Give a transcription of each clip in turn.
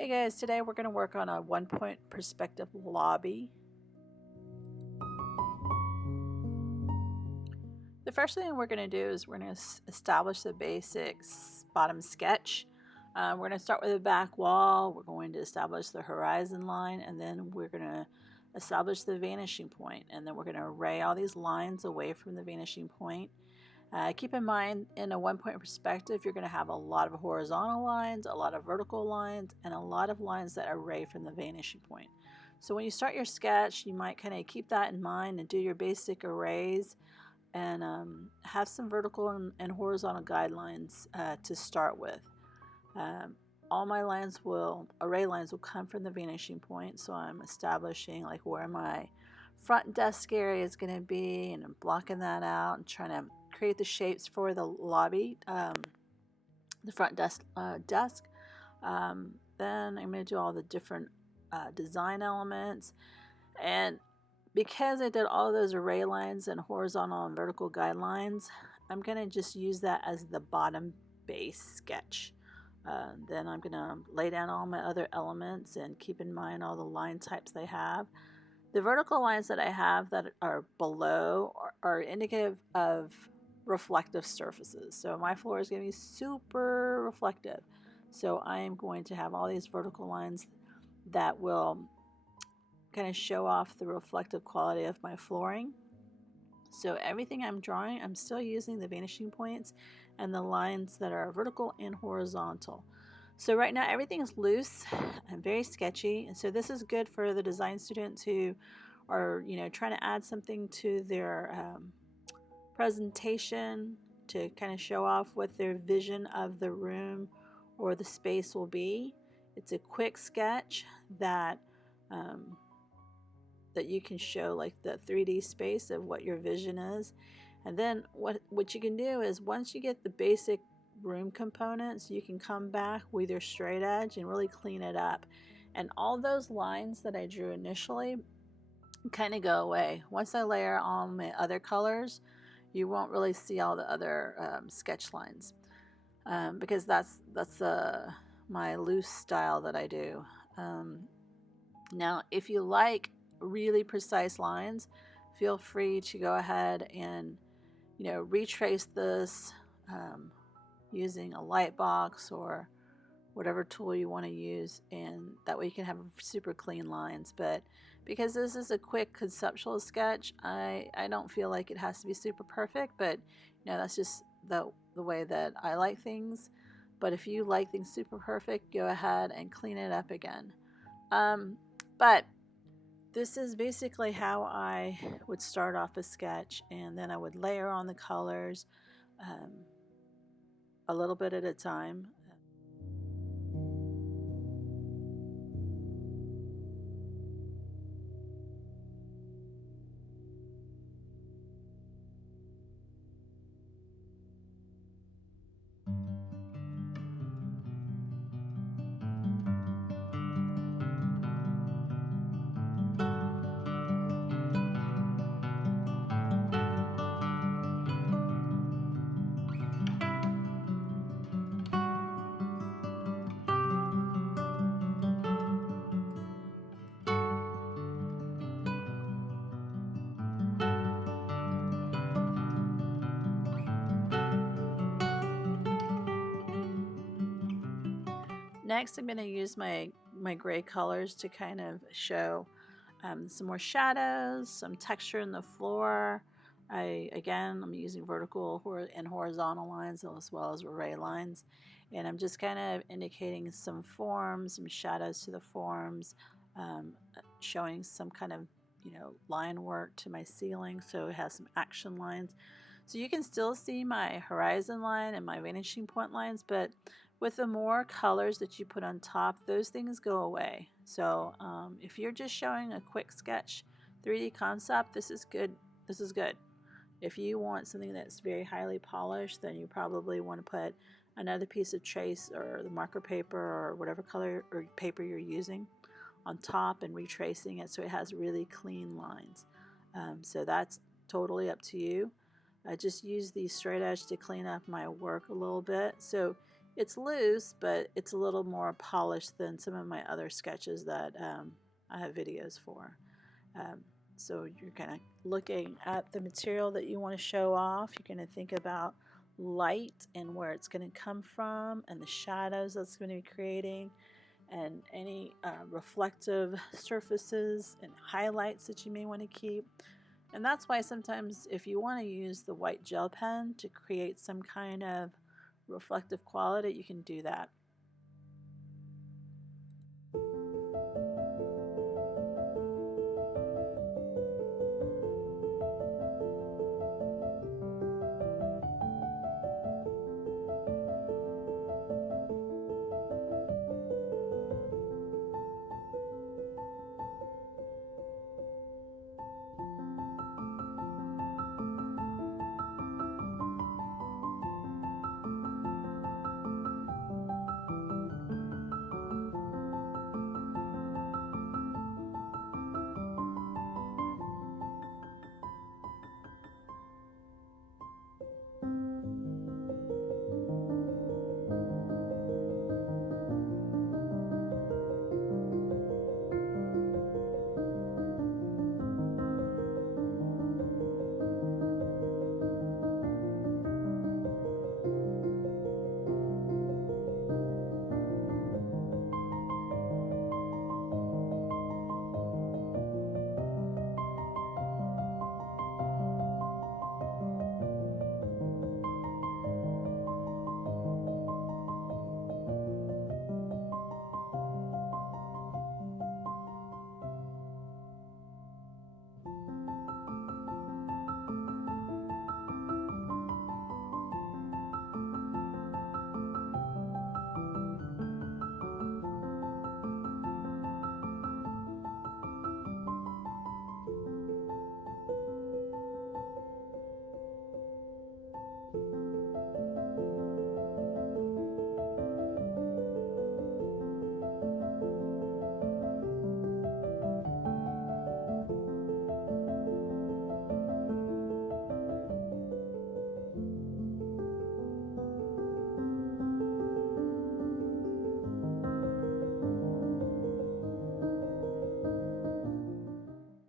Hey guys, today we're going to work on a 1-point perspective lobby. The first thing we're going to do is we're going to establish the basic bottom sketch. We're going to start with the back wall. We're going to establish the horizon line, and then we're going to establish the vanishing point, and then we're going to array all these lines away from the vanishing point. Keep in mind, in a 1-point perspective, you're going to have a lot of horizontal lines, a lot of vertical lines, and a lot of lines that array from the vanishing point. So when you start your sketch, you might kind of keep that in mind and do your basic arrays and have some vertical and horizontal guidelines to start with. All my array lines will come from the vanishing point, so I'm establishing like where my front desk area is going to be, and I'm blocking that out and trying to create the shapes for the lobby, the front desk. Then I'm going to do all the different design elements, and because I did all those array lines and horizontal and vertical guidelines, I'm going to just use that as the bottom base sketch. Then I'm going to lay down all my other elements and keep in mind all the line types they have. The vertical lines that I have that are below are indicative of reflective surfaces. So my floor is going to be super reflective. So I am going to have all these vertical lines that will kind of show off the reflective quality of my flooring. So everything I'm drawing, I'm still using the vanishing points and the lines that are vertical and horizontal. So right now everything is loose and very sketchy, and so this is good for the design students who are trying to add something to their presentation to kind of show off what their vision of the room or the space will be. It's a quick sketch that you can show like the 3D space of what your vision is. And then what you can do is once you get the basic room components, you can come back with your straight edge and really clean it up. And all those lines that I drew initially kind of go away. Once I layer on my other colors, you won't really see all the other sketch lines because that's my loose style that I do. Now, if you like really precise lines, feel free to go ahead and retrace this using a light box or whatever tool you want to use, and that way you can have super clean lines. But because this is a quick conceptual sketch, I don't feel like it has to be super perfect, but that's just the way that I like things. But if you like things super perfect, go ahead and clean it up again. But this is basically how I would start off a sketch, and then I would layer on the colors a little bit at a time. Next, I'm going to use my gray colors to kind of show some more shadows, some texture in the floor. I'm using vertical and horizontal lines as well as array lines, and I'm just kind of indicating some forms, some shadows to the forms, showing some kind of line work to my ceiling, so it has some action lines. So you can still see my horizon line and my vanishing point lines, but with the more colors that you put on top, those things go away. So if you're just showing a quick sketch 3D concept, this is good. This is good. If you want something that's very highly polished, then you probably want to put another piece of trace or the marker paper or whatever color or paper you're using on top and retracing it so it has really clean lines. So that's totally up to you. I just use the straight edge to clean up my work a little bit. So It's loose, but it's a little more polished than some of my other sketches that I have videos for. Um, so you're kind of looking at the material that you want to show off. You're going to think about light and where it's going to come from, and the shadows that's going to be creating, and any reflective surfaces and highlights that you may want to keep. And that's why sometimes if you want to use the white gel pen to create some kind of reflective quality, you can do that.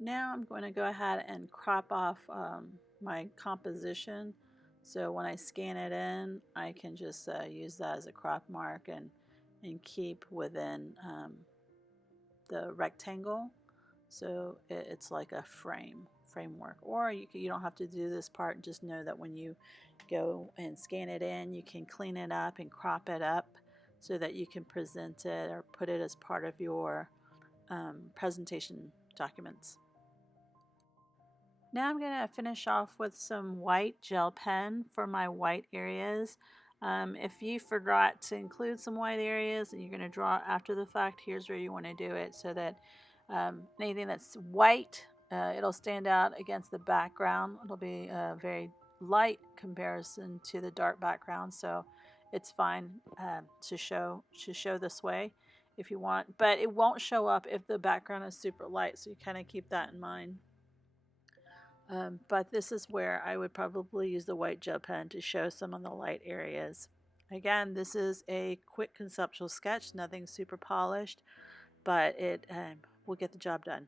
Now I'm going to go ahead and crop off my composition, so when I scan it in I can just use that as a crop mark and keep within the rectangle, so it's like a framework. Or you don't have to do this part, just know that when you go and scan it in you can clean it up and crop it up so that you can present it or put it as part of your presentation documents. Now I'm going to finish off with some white gel pen for my white areas. If you forgot to include some white areas and you're going to draw after the fact, here's where you want to do it so that anything that's white, it'll stand out against the background. It'll be a very light comparison to the dark background, so it's fine to show this way if you want, but it won't show up if the background is super light, so you kind of keep that in mind. But this is where I would probably use the white gel pen to show some of the light areas. Again, this is a quick conceptual sketch, nothing super polished, but it will get the job done.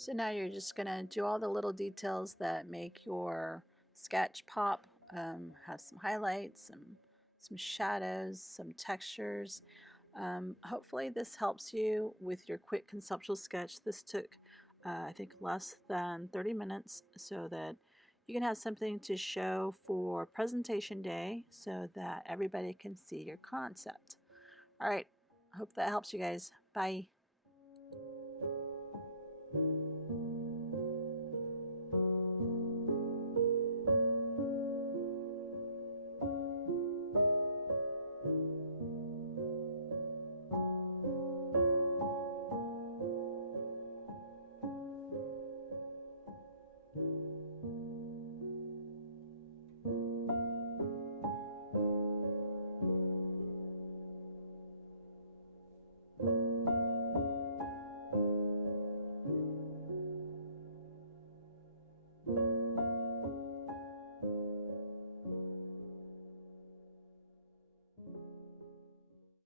So now you're just going to do all the little details that make your sketch pop. Have some highlights, some shadows, some textures. Hopefully this helps you with your quick conceptual sketch. This took, I think, less than 30 minutes so that you can have something to show for presentation day so that everybody can see your concept. All right, hope that helps you guys. Bye.